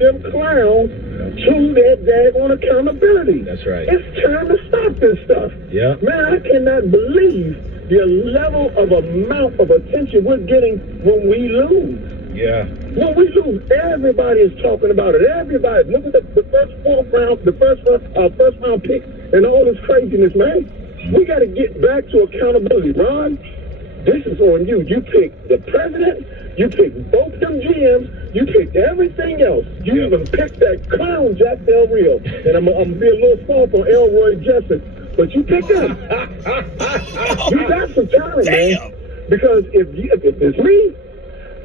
them clowns to their daggone accountability. That's right. It's time to stop this stuff. Yeah. Man, I cannot believe the level of amount of attention we're getting when we lose. Yeah. When we lose, everybody is talking about it. Everybody. Look at the first round pick and all this craziness, man. We got to get back to accountability. Ron, this is on you. You picked the president. You picked both them GMs. You picked everything else. You even picked that clown Jack Del Rio. And I'm going to be a little soft on Elroy Jessup. But you picked him. You got some time, man. Because if it's me,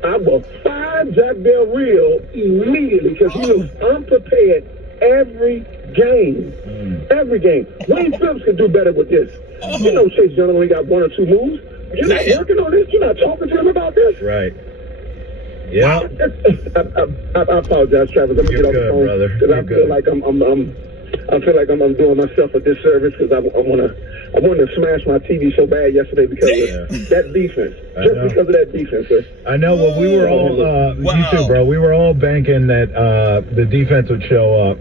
I will fire Jack Del Rio immediately because he was unprepared every game. Every game. Wayne Phillips could do better with this. You know Chase Young only got one or two moves. You're not working on this. You're not talking to him about this. Right. Yeah. I apologize, Travis. I'm gonna get off the phone because I feel like I'm doing myself a disservice because I wanted to smash my TV so bad yesterday because of that defense. Because of that defense, sir. I know. Well, we were all you too, bro. We were all banking that the defense would show up.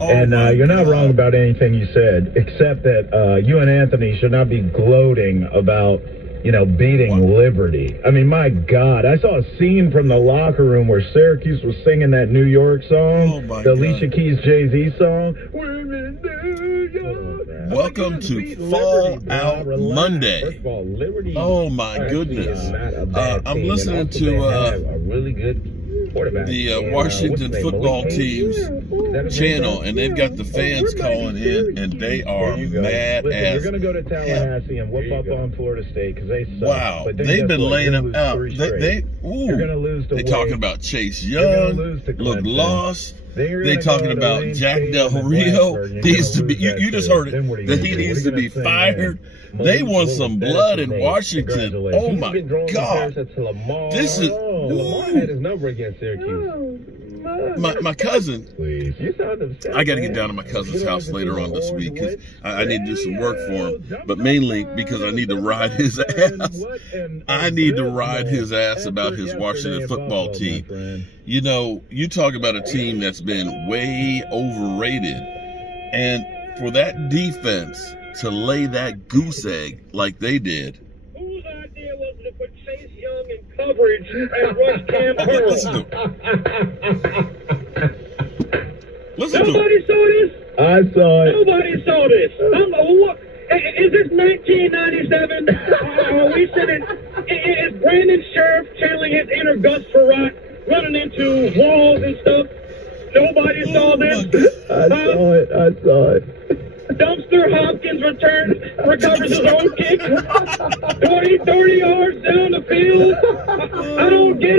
And you're not wrong about anything you said, except that you and Anthony should not be gloating about, beating Liberty. I mean, my God, I saw a scene from the locker room where Syracuse was singing that New York song, the Alicia Keys Jay-Z song. Welcome to Fallout Monday. Oh my goodness! I'm listening to a really good the Washington football team's channel, and they've got the fans calling in, and they are mad as They're going to go to Tallahassee and whoop up on Florida State because they suck. Wow, they've been laying them out. They're going to lose to They're talking about Chase Young, look lost. They talking about Jack Del Rio needs to be. You just heard it that he needs to be fired. They want some blood in Washington. Oh my God! This is Lamar had his number against Syracuse. My cousin. I got to get down to my cousin's house later on this week because I need to do some work for him, but mainly because I need to ride his ass. I need to ride his ass about his Washington football team. You talk about a team that's been way overrated, and for that defense to lay that goose egg like they did. Whose idea was it to put Chase Young in coverage and rush Cam Hurl? Nobody saw this? I saw it. Nobody saw this. What? Is this 1997? Are we sitting? Is Brandon Sheriff channeling his inner Gus Frerotte, running into walls and stuff? Nobody saw this? I saw it. Dumpster Hopkins recovers his own kick 30 yards down the field. I don't get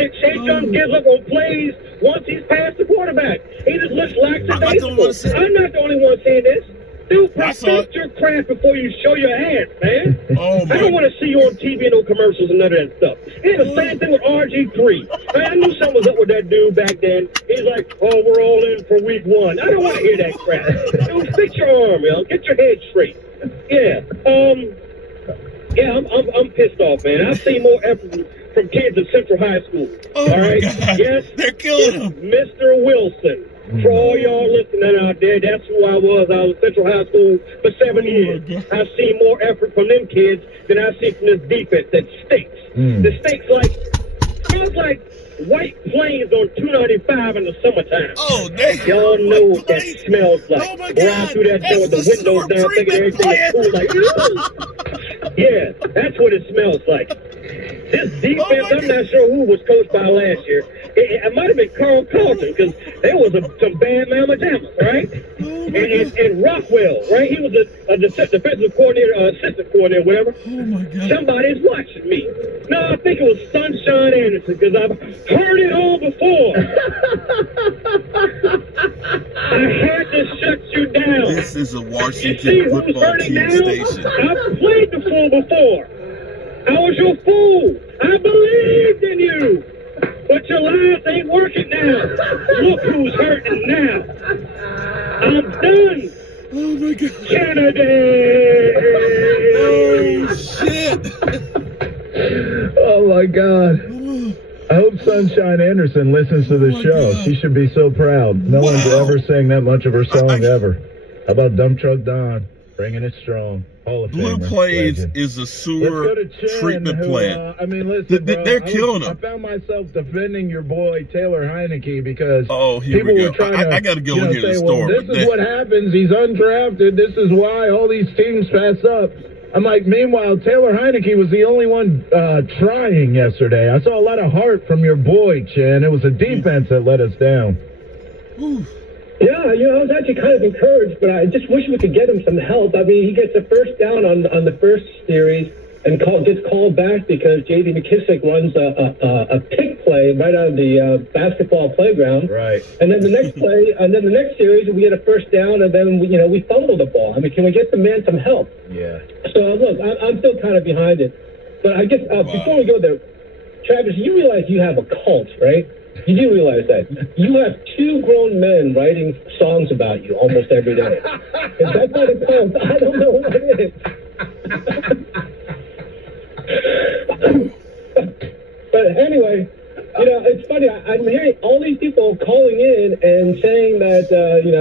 it. Chase Young gives up on plays once he's past the quarterback. He just looks lackadaisical. I'm not the only one seeing this. Dude, perfect your craft before you show your ass, man. I don't want to see you on TV, no commercials and none of that stuff. It's the same thing with RG3. Man, I knew something was up with that dude back then. He's like, oh, we're all in for week 1. I don't want to hear that crap. Dude, fix your arm, yo. Get your head straight. I'm pissed off, man. I've seen more effort from kids at Central High School. All right? Yes, they're killing him. Mr. Wilson. For all y'all listening out there, that's who I was. I was at Central High School for 7 years. I've seen more effort from them kids than I've seen from this defense that stinks. The stinks smells like White Plains on 295 in the summertime. Y'all know what that smells like. Go out through that door with the windows down, thinking everything is cool. Yeah, that's what it smells like. This defense, I'm not sure who was coached by last year. It might have been Carl Carlton because there was some bad mamma jammas, right? And Rockwell, right? He was a defensive coordinator, assistant coordinator, whatever. Oh my God! Somebody's watching me. No, I think it was Sunshine Anderson because I've heard it all before. I had to shut you down. This is a Washington football team station. I've played the fool before. I was your fool. I believed in you. But your lies ain't working now. Look who's hurting now. I'm done. Oh my God. Kennedy. Oh shit. Oh my God. I hope Sunshine Anderson listens. listens to the show. God. She should be so proud. No one's ever sang that much of her song ever. How about Dump Truck Don? Bringing it strong. Hall of Blue Famer, Plains legend. is a sewer treatment plant. I mean, listen, they're killing them. I found myself defending your boy Taylor Heineke because people were trying to. I got to go in here to the store. This is what happens. He's undrafted. This is why all these teams pass up. I'm like, meanwhile, Taylor Heineke was the only one trying yesterday. I saw a lot of heart from your boy, Chan. It was the defense that let us down. Yeah, I was actually kind of encouraged, but I just wish we could get him some help. I mean, he gets a first down on the first series and gets called back because J.D. McKissick runs a pick play right out of the basketball playground. Right. And then the next play, and then the next series, we get a first down, and then we fumble the ball. I mean, can we get the man some help? Yeah. So look, I'm still kind of behind it, but I guess before we go there, Travis, you realize you have a cult, right? You do realize that. You have 2 grown men writing songs about you almost every day. If that's not a cult, I don't know what it is. But anyway, it's funny. I'm hearing all these people calling in and saying that,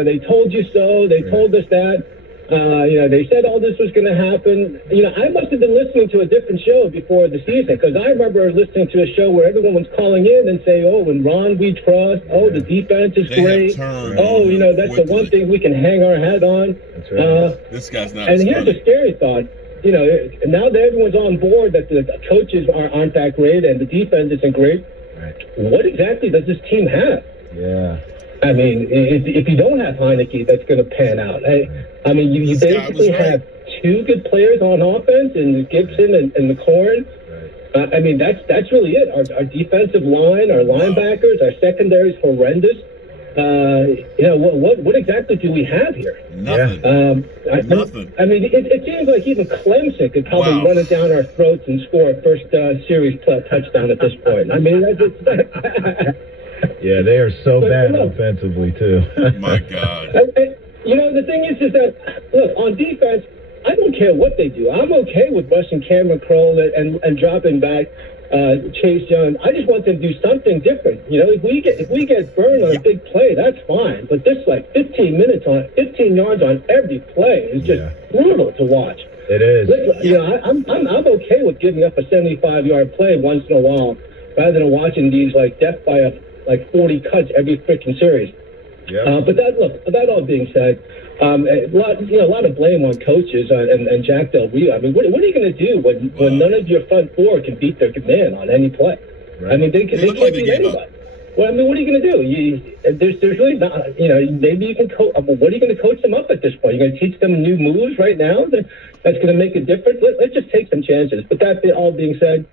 they told you so, they told us that. They said all this was going to happen. I must have been listening to a different show before the season because I remember listening to a show where everyone was calling in and saying, in Ron we trust. The defense is great. That's the one thing we can hang our hat on. That's right. This guy's not. And here's a scary thought. Now that everyone's on board that the coaches aren't that great and the defense isn't great, what exactly does this team have? Yeah. I mean, if you don't have Heineke, that's going to pan out. I mean, you basically have 2 good players on offense, and Gibson and McLaurin. I mean, that's really it. Our defensive line, our linebackers, our secondary is horrendous. What exactly do we have here? Nothing. Nothing. I mean, it seems like even Clemson could probably run it down our throats and score a first series touchdown at this point. I mean, yeah, they are so bad offensively, too. My God. The thing is that, look, on defense, I don't care what they do. I'm okay with rushing Cameron Kroll and dropping back Chase Young. I just want them to do something different. If we get burned on a big play, that's fine. But this, 15 yards on every play is just brutal to watch. It is. I'm okay with giving up a 75-yard play once in a while rather than watching these, death by 40 cuts every freaking series. Yeah. But that all being said, a lot of blame on coaches and Jack Del Rio. I mean, what are you going to do when none of your front 4 can beat their man on any play? Right. I mean, they can't beat anybody. Well, I mean, what are you going to do? There's really not. Maybe you can coach. What are you going to coach them up at this point? You're going to teach them new moves right now that's going to make a difference. Let's just take some chances. But that all being said.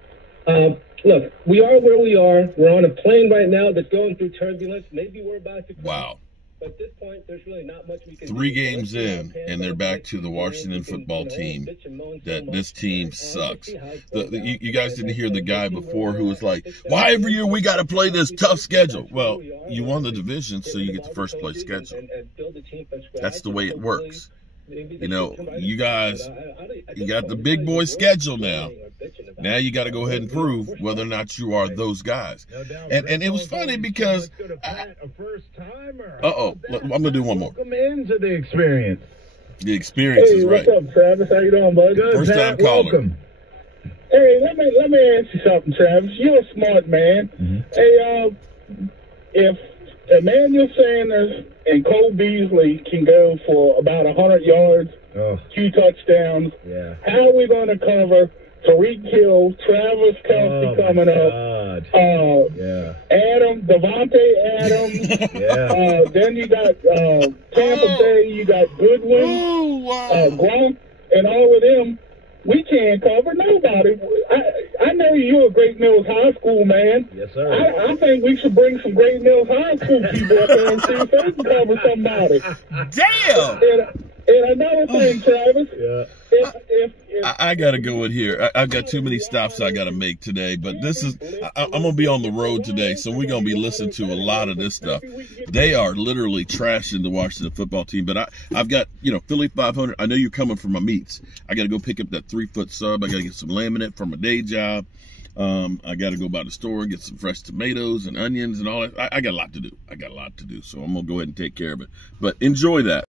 Look, we are where we are. We're on a plane right now that's going through turbulence. Maybe we're about to crash. Wow. But at this point, there's really not much we can do. 3 games in, and they're back to the Washington football team, that this team sucks. You guys didn't hear the guy before who was like, why every year we got to play this tough schedule? Well, you won the division, so you get the first place schedule. That's the way it works. You guys, you got the big boy schedule now. Now you got to go ahead and prove whether or not you are those guys. And it was funny because I'm gonna do one more. Welcome into the experience. The experience is right. What's up, Travis? How you doing, bud? Good, First time caller. Welcome. Hey, let me ask you something, Travis. You're a smart man. Mm-hmm. Hey, if Emmanuel Sanders and Cole Beasley can go for about 100 yards, 2 touchdowns, how are we going to cover Tariq Hill, Travis Kelce coming up, Devontae Adams, then you got Tampa Bay, you got Goodwin, Gronk, and all of them. We can't cover nobody. I know you're a Great Mills High School man. Yes, sir. I think we should bring some Great Mills High School people up there and see if they can cover somebody. Damn! And another thing, Travis. I got to go in here. I've got too many stops I got to make today, but I'm going to be on the road today, so we're going to be listening to a lot of this stuff. They are literally trashing the Washington football team, but I've got, Philly 500. I know you're coming for my meats. I got to go pick up that 3-foot sub. I got to get some laminate for my day job. I got to go by the store and get some fresh tomatoes and onions and all that. I got a lot to do. So I'm going to go ahead and take care of it. But enjoy that.